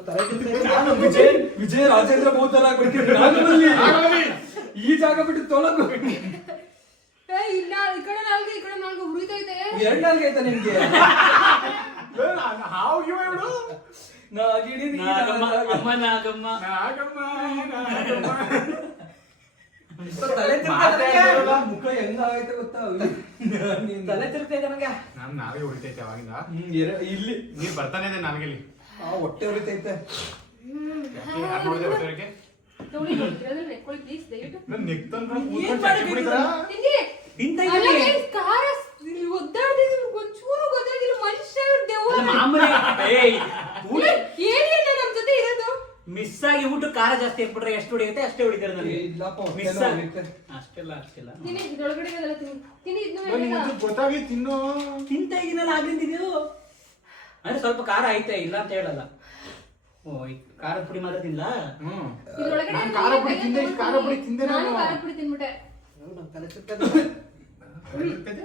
ತಲೆ ತಿಂತೈತೆ. ನಾನು ವಿಜಯ ರಾಜೇಂದ್ರ ಬಹುತಲ ಆಗ್ಬಿಡ್ತೀನಿ. ಈ ಜಾಗ ಬಿಟ್ಟು ತೊಳಗು. ಇಲ್ಲ ಈ ಕಡೆ ನಾಲ್ಕು ಉರಿತೈತೆ. ಎರಡ್ ನಾಲ್ಗೆ ಐತೆ ನಿಮ್ಗೆ. ಹಾವು ಇವ ಇವಳು. ನಾಗಿಣಿ ನಾಗಮ್ಮ, ಅಮ್ಮ ನಾಗಮ್ಮ. ತಲೆ ತಿರ್ಗಲ್ಲ. ಮುಖ ಹೆಂಗಾಗೈತೆ ಗೊತ್ತಾ? ತಲೆ ತಿರ್ಗೈತೆ ನನಗೆ. ನಾನು ನಾಲ್ಗೆ ಹೊಡಿತೈತೆ ಅವಾಗಿಂದ. ಇಲ್ಲಿ ನೀರ್ ಬರ್ತಾನೆ ಇದೆ ನಾಲ್ಗೆಲಿ. ಹೊಟ್ಟೆ ಉರಿತೈತೆ. ಯಾರು ನೋಡಿದೆ ಹೊಟ್ಟೆಗೆ? ನೋಡಿ ನೋಡ್ತಿರೋದ್ರಲ್ಲಿ ನೆಕ್ಕೊಳ್ಳಿ ಪ್ಲೀಸ್ ದಯವಿಟ್ಟು. ನಾನು ನೆಕ್ತಂದ್ರೆ ಖಾರ ಒದ್ದಾಡ್ತಿದ್ರು ಒಂಚೂರು ಗೊತ್ತಾಗಿಲ್ಲ. ಮನುಷ್ಯ ದೆವ್ವ ಮಾಮೂಲಿ. ಏನಿಲ್ಲ ನಮ್ ಜೊತೆ ಇರೋದು. ಮಿಸ್ ಆಗಿ ಊಟ ಖಾರ ಜಾಸ್ತಿ ಹಾಕ್ಬಿಟ್ರೆ ಎಷ್ಟು ಹೊಡಿಯುತ್ತೆ ಅಷ್ಟೇ ಹೊಡಿತಾರೆ ನನಗೆ. ಇಲ್ಲಪ್ಪ, ಮಿಸ್ ಹೊಟ್ಟೆನೂ ಆಗಿ ಉರಿತೆ. ಅಷ್ಟೆಲ್ಲ ತಿನ್ನಿ ಇದ್ರೊಳಗಡೆ ಇರೋದೆಲ್ಲ ತಿನ್ನಿ ಇದನ್ನ ಗೊತ್ತಾಗಿ ತಿನ್ನು. ತಿಂತ ಇದೀನಲ್ಲ ಆಗ್ಲಿಂದ ಇದು. ಅಂದ್ರೆ ಸ್ವಲ್ಪ ಖಾರ ಐತೆ, ಇಲ್ಲ ಅಂತ ಹೇಳಲ್ಲ. ಓ ಈ ಖಾರದ ಪುಡಿ ಮಾತ್ರ ತಿನ್ಲ. ಇದ್ರೊಳಗಡೆ ನಾನು ಖಾರ ಪುಡಿ ತಿಂದೆ, ಇಷ್ಟು ಖಾರ ಪುಡಿ ತಿಂದೆ ನಾನು ನಾನು. ಖಾರ ಪುಡಿ ತಿನ್ಬಿಟ್ಟೆ. ನಂಗ್ ತಲೆ ತಿರ್ಗೈತೆ.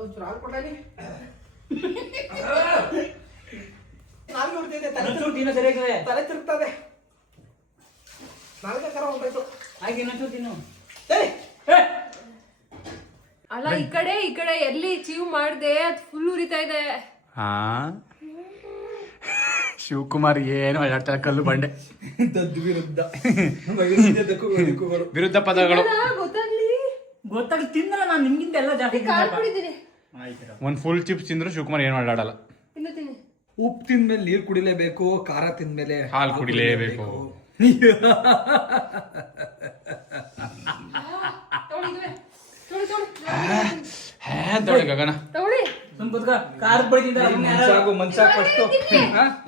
ಒಂಚೂರು ಹಾಲು ಕೊಡ್ಲಿ. ನಾಲ್ಗೆ ಹೊಡಿತೈತೆ. ಇನ್ನೊಂಚೂರು ತಿನ್ನೋ ಸರಿಯಾಗಿದೆ. ತಲೆ ತಿರುಗ್ತದೆ. ನಾಲ್ಗೆ ಕರ ಹೊಂಟೋಯ್ತು. ಆಯ್ತು ಇನ್ನೊಂಚೂರು ತಿನ್ನು. ಏಯ್ ಅಲ್ಲ ಈ ಕಡೆ ಎಲ್ಲಿ ಚೀವ್ ಮಾಡ್ದೆ ಅದು ಫುಲ್ ಉರಿತಾ ಇದೆ. ಹಾ ಶಿವಕುಮಾರ್ ಏನು ಆಡ್ತಾರೆ, ಕಲ್ಲು ಬಂಡೆ. ವಿರುದ್ಧ ವಿರುದ್ಧ ಪದಗಳು. ಗೊತ್ತಾಗ್ಲಿ ತಿನ್ನಲ್ಲ ನಾನು ನಿಮ್ಗಿಂತ ಎಲ್ಲ ಜಾಸ್ತಿ ಖಾರ ಪುಡಿ ತಿನ್ನಿ. ಒಂದ್ ಫುಲ್ ಚಿಪ್ಸ್ ತಿಂದ್ರು ಶಿವಕುಮಾರ್ ಏನು ಆಡಲ್ಲ. ತಿನ್ನು ತಿನ್ನಿ. ಉಪ್ಪು ತಿಂದ್ಮೇಲೆ ನೀರ್ ಕುಡಿಲೇಬೇಕು, ಖಾರ ತಿಂದ್ಮೇಲೆ ಹಾಲು ಕುಡಿಲೇಬೇಕು. ತಗೊಳ್ಳಿ ಗಗನ ತಗೊಳ್ಳಿ. ಸುಮ್ ಕುತ್ಕ. ಖಾರದ ಪುಡಿ ತಿಂದ ಮನ್ಸಾಗ ಫಸ್ಟ್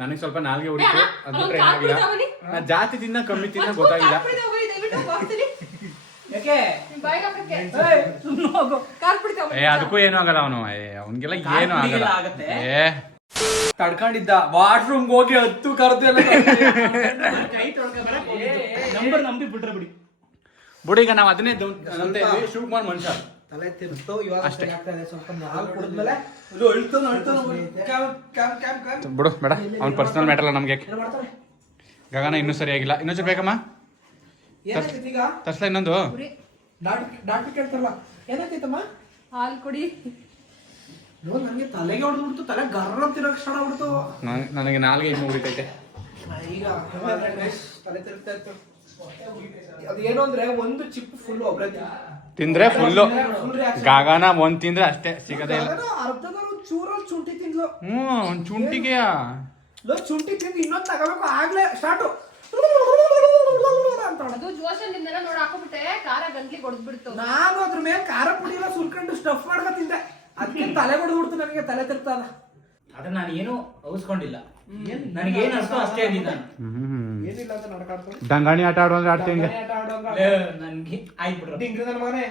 ನನಗೆ ಸ್ವಲ್ಪ ನಾಲ್ಗೆ ಹೊಡಿತು, ಅದು ಬಿಟ್ರೆ ಏನಾಗಿಲ್ಲ. ನಾ ಜಾಸ್ತಿ ತಿನ್ನ ಕಮ್ಮಿ ತಿನ್ನ ಗೊತ್ತಾಗಿಲ್ಲ. ಯಾಕೆ ಸುಮ್ಮನೆ ಹೋಗು. ಏ ಅದಕ್ಕೂ ಏನು ಆಗಲ್ಲ, ಅವನಿಗೆಲ್ಲ ಏನು ಆಗಲ್ಲ. ಆಗತ್ತೆ. ಏ ತಡ್ಕೊಂಡಿದ್ದ ವಾಶ್ರೂಮ್ಗೆ ಹೋಗಿ 10 ಕರೆದು ಎಲ್ಲ ಕೈ ತೊಳ್ಕ ನಂಬಿ ಬಿಟ್ರೆ ಬಿಡಿ. ಬಿಡಿ, ಈಗ ನಾವು ಅದನ್ನೇ ನಂಬ್ತೇವೆ. ಶಿವಕುಮಾರ್ ಮನುಷ್ಯ ತಲೆ ತಿರ್ತು. ಇವಾಗ ಅಷ್ಟೇ. ಸ್ವಲ್ಪ ಹಾಲು ಕುಡಿದ್ಮೇಲೆ ಇದು ಅಳ್ತಾನ ಬಿಡು ಬೇಡ, ಅವ್ನ ಪರ್ಸನಲ್ ಮ್ಯಾಟರ್ ಅಲ್ಲ ನಮ್ಗೆ. ಗಗನ ಇನ್ನೂ ಸರಿಯಾಗಿಲ್ಲ, ಇನ್ನೊಂದು ಬೇಕಮ್ಮ. ಏನಾಯ್ತು ಈಗ? ತರ್ಸ್ಲಾ ಇನ್ನೊಂದು. ಡಾಕ್ಟರ್ ಕೇಳ್ತಾರಲ್ಲ ಏನಾಯ್ತೈತಮ್ಮ? ಹಾಲು ಕುಡಿ. ನನಗೆ ತಲೆಗೆ ಹೊಡೆದ್ಬಿಡ್ತು, ತಲೆ ಗರ್ರ ತಿನ್ನಕ್ ಸ್ಟಾರ್ಟ್ ಆಗ್ಬಿಡ್ತು. ನನಗೆ ನಾಲ್ಗೆ ಇನ್ನೂ ಉಳಿತೈತೆ. ಈಗ ತಲೆ ತಿರುಗ್ತಾ ಇತ್ತು. ಅದೇನು ಅಂದ್ರೆ ಒಂದು ಚಿಪ್ ಫುಲ್ ಒಬ್ರೆ ತಿಂದ್ರೆ ಫುಲ್ಲು. ಗಗನ ಒಂದ್ ತಿಂದ್ರೆ ಅಷ್ಟೇ, ಸಿಗದೇ ಇಲ್ಲ. ಅರ್ಧದ ಒಂದು ಚೂರಲ್ಲಿ ಶುಂಠಿ ತಿಂದ್ಲು. ಒಂದ್ ಚುಂಟಿಗೆಯ ಶುಂಠಿ ತಿಂದು ಇನ್ನೊಂದು ತಗೋಬೇಕು, ಆಗ್ಲೇ ಸ್ಟಾರ್ಟು ಅದು ಜೋಶನ್ನಿಂದೆಲ್ಲ ನೋಡಿ ಹಾಕೋಬಿಟ್ಟೆ, ಖಾರ ಗಂಟ್ಲಿಗೆ ಹೊಡೆದ್ಬಿಡ್ತು. ನಾನು ಅದ್ರ ಮೇಲೆ ಖಾರ ಪುಡಿ ಎಲ್ಲ ಸುರ್ಕೊಂಡು ಸ್ಟಫ್ ಮಾಡ್ಕೊ ತಿಂದೆ. ಅದಕ್ಕೆ ತಲೆ ಹೊಡೆದ್ಬಿಡ್ತು, ನನಗೆ ತಲೆ ತಿರ್ತಾದ. ಅದನ್ನ ನಾನು ಏನು ಔಸ್ಕೊಂಡಿಲ್ಲ, ನನಗೇನು ಅಷ್ಟೋ ಅಷ್ಟೇ ಅಂದಿದ್ದ. ಏನಿಲ್ಲ ಅಂತ ನಡ್ಕಾಡ್ತು. ಡಂಗಾಣಿ ಆಟ ಆಡೋ ಅಂದ್ರೆ ಆಡ್ತೀನಿ. ನನ್ಗೆ ಆಯ್ತು ಬಿಡ್ರ. ಡಿಂಗ್ರಿ ನನ್ನ ಮಗನೇ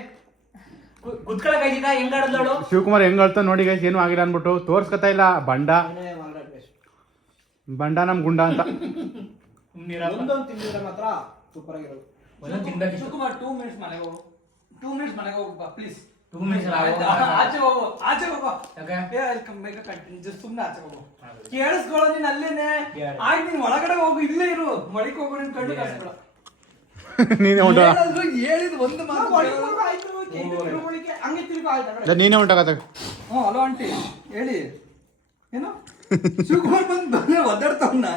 ಕುತ್ಕೊಳಕ್ ಆಯ್ತಿದ್ದ ಹೆಂಗ್ ಆಡೋಳು. ಶಿವಕುಮಾರ್ ಹೆಂಗ್ ಆಡ್ತಾ ನೋಡಿ ಗೈಸ್, ಏನು ಆಗಿಲ್ಲ ಅನ್ಬಿಟ್ಟು ತೋರ್ಸ್ಕೊತಾ ಇಲ್ಲ. ಬಂಡ ನಮ್ ಗುಂಡ ಅಂತ. ಒಂದೊಂದು ತಿಂದಿದ್ರೆ ಮಾತ್ರ ಸೂಪರ್ ಆಗಿರೋದು. ಒಂದೊಂದು ತಿನ್ಬೇಕು. ಶಿವಕುಮಾರ್ 2 ಮಿನಿಟ್ಸ್ ಮನೆಗೆ ಹೋಗು. 2 ಮಿನಿಟ್ಸ್ ಮನೆಗೆ ಹೋಗು ಪ್ಲೀಸ್. 2 ಮಿನಿಟ್ಸ್ ಆಚೆ ಹೋಗು, ಆಚೆ ಹೋಗು. ಯಾಕೆ ಸುಮ್ನೆ ಆಚೆ ಹೋಗು. ಕೇಳಿಸ್ಕೊಳ್ಳೋ ನೀನ್ ಅಲ್ಲೇನೆ. ಆಯ್ತು ನೀನ್ ಒಳಗಡೆ ಹೋಗು, ಇಲ್ಲೇ ಇರು. ಮಡಿಕ್ ಹೋಗು, ನಿನ್ ಕಣ್ಣು ಕಾಣಿಸ್ಬೇಡ. ನೀನೇ ಉಂಟ, ಹೇಳಿದ್ ಒಂದು ಮಾತು ಹಂಗೆ ತಿರುಗು. ಆಯ್ತು ನೀನೇ ಉಂಟಾಗತ್ತ. ಹಲೋ ಆಂಟಿ ಹೇಳಿ. ಏನು ಶಿವಕುಮಾರ್ ಬಂದ ಒದ್ದಾಡ್ತಾವನ್ನ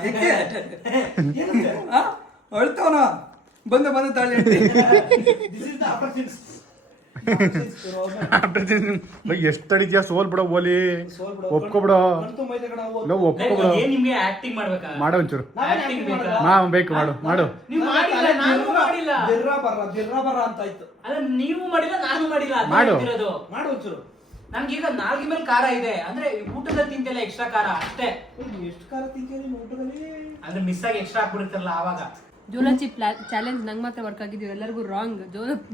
ಅಳ್ತಾವನ ಬಂದ ತಾಳಿ ಎಷ್ಟು ತಡಿದ್ಯಾ? ಸೋಲ್ ಬಿಡೋ ಬೋಲಿ, ಒಪ್ಕೊಬಿಡೋ. ಒಪ್ಕೊಬಿಡೋ, ನಿಮ್ಗೆ ಆಕ್ಟಿಂಗ್ ಮಾಡ್ಬೇಕಾ? ಮಾಡೋ ಒಂಚೂರು. ಆಕ್ಟಿಂಗ್ ಬೇಕಾ? ಬೇಕು, ಮಾಡು. ನೀವು ಮಾಡಿಲ್ಲ, ನಾನು ಮಾಡಿಲ್ಲ. ದಿರ್ರ ಬರ್ರ ಅಂತ ಆಯ್ತು. ಅಲ್ಲ ನೀವು ಮಾಡಿಲ್ಲ, ನಾನು ಮಾಡಿಲ್ಲ. ಮಾಡು. ಮಾಡು ಒಂಚೂರು. ನನ್ಗೀಗ ನಾಲ್ಗೆ ಮೇಲೆ ಖಾರ ಇದೆ ಅಂದ್ರೆ ಊಟದಲ್ಲಿ ತಿಂತಿಲ್ಲ ಎಕ್ಸ್ಟ್ರಾ ಖಾರ ಅಷ್ಟೇ. ಎಷ್ಟು ಖಾರ ತಿಂತೀಯ ನೀನು ಊಟದಲ್ಲಿ? ಅಂದ್ರೆ ಮಿಸ್ ಆಗಿ ಎಕ್ಸ್ಟ್ರಾ ಹಾಕ್ಬಿಡ್ತಾರಲ್ಲ ಆವಾಗ. ಜೋಲೋ ಚಿಪ್ ಚಾಲೆಂಜ್ ನಂಗೆ ಮಾತ್ರ ವರ್ಕ್ ಆಗಿದ್ದೀವಿ, ಎಲ್ಲರಿಗೂ wrong.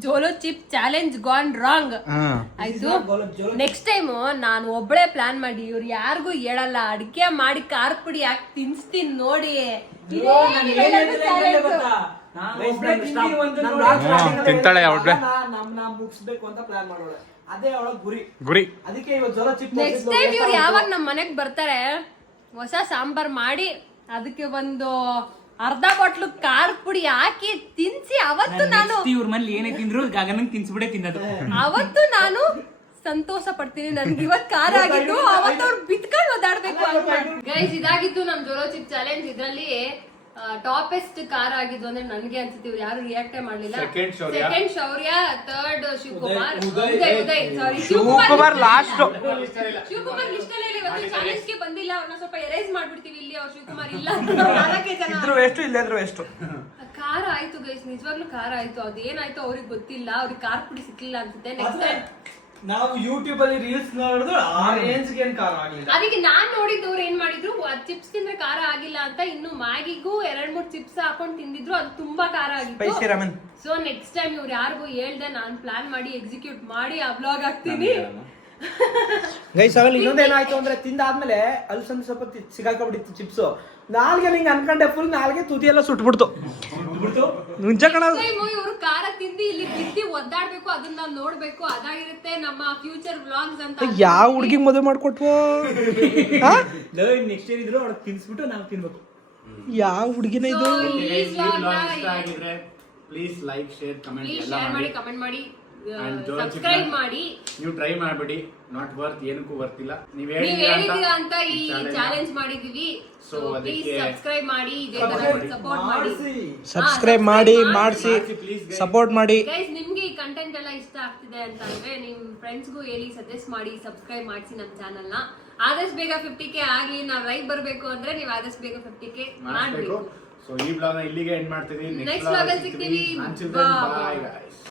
Jolo chip challenge gone wrong ಆಯ್ತು. ನೆಕ್ಸ್ಟ್ ಟೈಮ್ ನಾನು ಒಬ್ಬಳೇ ಪ್ಲಾನ್ ಮಾಡಿ ಇವ್ರು ಯಾರಿಗೂ ಹೇಳಲ್ಲ, ಅಡಿಕೆ ಮಾಡಿ ಖಾರ ಪುಡಿ ಹಾಕಿ ತಿನ್ಸ್ತೀನಿ ನೋಡಿ. ತಿಂತಾಳೆ ಅವಳೆ, ನಮ್ನ ಮುಗಿಸ್ಬೇಕು ಅಂತ ಪ್ಲಾನ್ ಮಾಡೋಳೆ, ಅದೇ ಅವಳ ಗುರಿ. ಅದಕ್ಕೆ ಇವತ್ತು ಜೋಲೋ ಚಿಪ್ ನೆಕ್ಸ್ಟ್ ಟೈಮ್ ಇವ್ರು ಯಾವಾಗ ನಮ್ಮ ಮನೆಗ್ ಬರ್ತಾರೆ ಹೊಸ ಸಾಂಬಾರ್ ಮಾಡಿ ಅದಕ್ಕೆ ಒಂದು ಅರ್ಧ ಬಾಟ್ಲು ಖಾರ ಪುಡಿ ಹಾಕಿ ತಿನ್ಸಿ ಅವತ್ತು ನಾನು ಇವ್ರ ಮನೇಲಿ ಏನೇ ತಿಂದ್ರು ಗಗನಂಗ್ ತಿನ್ಸ್ಬಿಡೇ ತಿನ್ನೋದು. ಅವತ್ತು ನಾನು ಸಂತೋಷ ಪಡ್ತೀನಿ. ನನ್ಗೆ ಇವತ್ ಖಾರ ಆಗಿದ್ದು ಅವತ್ತು ಅವ್ರು ಬಿತ್ಕೊಂಡು ಓದಾಡ್ಬೇಕು. ಗೈಸ್, ಇದಾಗಿತ್ತು ನಮ್ ಜೋಲೋ ಚಿಪ್ ಚಾಲೆಂಜ್. ಇದ್ರಲ್ಲಿ ಟಾಪೆಸ್ಟ್ ಖಾರ ಆಗಿದ್ದು ಅಂದ್ರೆ ನನ್ಗೆ ಅನ್ಸುತ್ತೆ, ಇವ್ರು ಯಾರು ರಿಯಾಕ್ಟೇ ಮಾಡ್ಲಿಲ್ಲ. ಸೆಕೆಂಡ್ ಶೌರ್ಯ, ಥರ್ಡ್ ಶಿವಕುಮಾರ್, ಉದಯ್ ಸಾರಿ ಶಿವಕುಮಾರ್ ಲಾಸ್ಟ್. ಶಿವಕುಮಾರ್ ಲಿಸ್ಟ್ ಅಲ್ಲಿ ಇವತ್ತು ಚಾಲೆಂಜ್ ಗೆ ಬಂದಿಲ್ಲ, ಅವ್ರನ್ನ ಸ್ವಲ್ಪ ಎರೇಸ್ ಮಾಡ್ಬಿಡ್ತೀವಿ ಇಲ್ಲಿ. ಅವ್ರು ಶಿವಕುಮಾರ್ ಇಲ್ಲ, ಇದ್ರು ಎಷ್ಟು ಇಲ್ಲದ್ರು ಎಷ್ಟು. ಖಾರ ಆಯ್ತು ಗೈಸ್, ನಿಜವಾಗ್ಲೂ ಖಾರ ಆಯ್ತು. ಅದೇನಾಯ್ತು ಅವ್ರಿಗೆ ಗೊತ್ತಿಲ್ಲ, ಅವ್ರಿಗೆ ಖಾರ ಪುಡಿ ಸಿಕ್ಕಿಲ್ಲ ಅನ್ಸುತ್ತೆ. ನೆಕ್ಸ್ಟ್ ಟೈಮ್ ನಾವು ಯೂಟ್ಯೂಬ್ ಅಲ್ಲಿ ರೀಲ್ಸ್ ನೋಡಿದ್ರು ಆ ರೇಂಜ್ ಗೆ ಖಾರ ಆಗಿಲ್ಲ. ಅದಕ್ಕೆ ನಾನ್ ನೋಡಿದ್ದವ್ರು ಏನ್ ಮಾಡಿದ್ರು, ಚಿಪ್ಸ್ ತಿಂದ್ರೆ ಖಾರ ಆಗಿಲ್ಲ ಅಂತ ಇನ್ನು ಮ್ಯಾಗಿಗೂ 2-3 ಚಿಪ್ಸ್ ಹಾಕೊಂಡ್ ತಿಂದಿದ್ರು, ಅದು ತುಂಬಾ ಖಾರ ಆಗಿತ್ತು. ಸೊ ನೆಕ್ಸ್ಟ್ ಟೈಮ್ ಇವ್ರು ಯಾರಿಗೂ ಹೇಳ್ದೆ ನಾನ್ ಪ್ಲಾನ್ ಮಾಡಿ ಎಕ್ಸಿಕ್ಯೂಟ್ ಮಾಡಿ ಆ ವ್ಲಾಗ್ ಹಾಕ್ತೀನಿ. ಗೈಸ್ ಆಗಲಿ ಇನ್ನೊಂದೇನಾಯ್ತು ಅಂದ್ರೆ ತಿಂದಾದ್ಮೇಲೆ ಅಲ್ಲಿ ಸ್ವಲ್ಪ ಸಿಗಾಕೊಂಡ್ಬಿಟ್ಟಿತ್ತು ಚಿಪ್ಸ್. ನಾಲ್ಗೆ ನಿಂಗೆ ಅನ್ಕೊಂಡೆ ಫುಲ್ ನಾಲ್ಗೆ ತುದಿ ಎಲ್ಲ ಸುಟ್ಬಿಡ್ತು. ಮುಂಚೆ ಕಣ ಇವರು ಖಾರ ತಿಂದಿ ಇಲ್ಲಿ ಬಿದ್ದಿ ಒದ್ದಾಡ್ಬೇಕು, ಅದನ್ನ ನಾವ್ ನೋಡ್ಬೇಕು. ಅದಾಗಿರುತ್ತೆ ನಮ್ಮ ಫ್ಯೂಚರ್ ವ್ಲಾಗ್ಸ್ ಅಂತ. ಯಾವ ಹುಡುಗಿಗೆ ಮದುವೆ ಮಾಡ್ಕೊಟ್ವೋ? ನೆಕ್ಸ್ಟ್ ಇಯರ್ ಇದ್ರು ಅವ್ರಿಗೆ ತಿನ್ಸ್ಬಿಟ್ಟು ನಾವು ತಿನ್ಬೇಕು. ಯಾವ ಹುಡುಗಿನ ಇದು? Please like, share, comment comment ಮಾಡಿ, ಸಬ್ಸ್ಕ್ರೈಬ್ ಮಾಡಿ. ನೀವು ಟ್ರೈ ಮಾಡ್ಬಿಡಿ, ನಾಟ್ ವರ್ತ್, ಏನಕ್ಕೂ ವರ್ತ್ ಇಲ್ಲ. ನೀವ್ ಹೇಳಿದೀರಾ ಅಂತ ಈ ಚಾಲೆಂಜ್ ಮಾಡಿದೀವಿ. ಸೊ ಪ್ಲೀಸ್ ಸಬ್ಸ್ಕ್ರೈಬ್ ಮಾಡಿ, ಸಪೋರ್ಟ್ ಮಾಡಿ, ಸಬ್ಸ್ಕ್ರೈಬ್ ಮಾಡಿ, ಮಾಡಿಸಿ ಸಪೋರ್ಟ್ ಮಾಡಿ. ಗೈಸ್, ನಿಮ್ಗೆ ಈ ಕಂಟೆಂಟ್ ಎಲ್ಲ ಇಷ್ಟ ಆಗ್ತಿದೆ ಅಂತ ಅಂದ್ರೆ ನಿಮ್ ಫ್ರೆಂಡ್ಸ್ಗೂ ಹೇಳಿ, ಸಜೆಸ್ಟ್ ಮಾಡಿ, ಸಬ್ಸ್ಕ್ರೈಬ್ ಮಾಡಿಸಿ ನಮ್ಮ ಚಾನೆಲ್ ನ. ಆದಷ್ಟು ಬೇಗ 50K ಆಗ್ಲಿ. ನಾವ್ ಲೈಕ್ ಬರ್ಬೇಕು ಅಂದ್ರೆ ನೀವು ಆದಷ್ಟು ಬೇಗ 50K ಮಾಡ್ಬೇಕು. ಸೊ ಈ ಬ್ಲಾಗ್ ನ ಇಲ್ಲಿಗೆ ಎಂಡ್ ಮಾಡ್ತೀವಿ. ನೆಕ್ಸ್ಟ್ ಬ್ಲಾಗ್ ಅಲ್ಲಿ ಸಿಗ್ತೀವಿ. Bye guys.